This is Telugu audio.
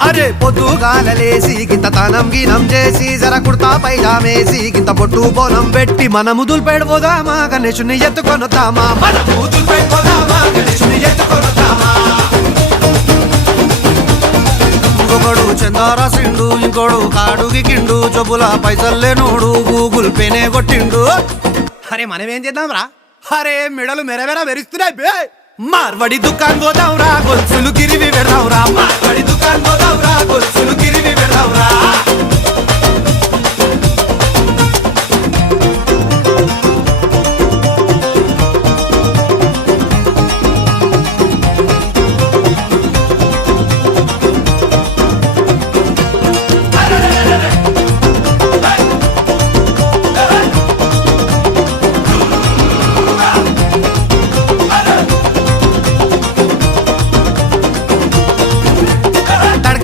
అరే పొద్దుగాలలేసి గింత తనం గినం చేసి జర కుర్తా పైజామేసి గింత బొట్టు బోనం పెట్టి మనము దుల్పెడిపోదామా గణేశుని ఎత్తుకొనొద్దామా మనము దుల్పెడిపోదామా గణేశుని ఎత్తుకొనొద్దామా ఇంకొకడు చందారాసిండు ఇంకోడు కాడుగి కిండు జబ్బుల పైసల్లేనోడు గూగుల్ పేనే కొట్టిండు అరే మనమేం చేద్దాం రా అరే మెడలు మెరమెర మెరుస్తున్నాయి బే మార్వడి దుకాన్ పోదాం రా గొలుసులు గిరివి పెడదాం రా మార్వడి దుకాన్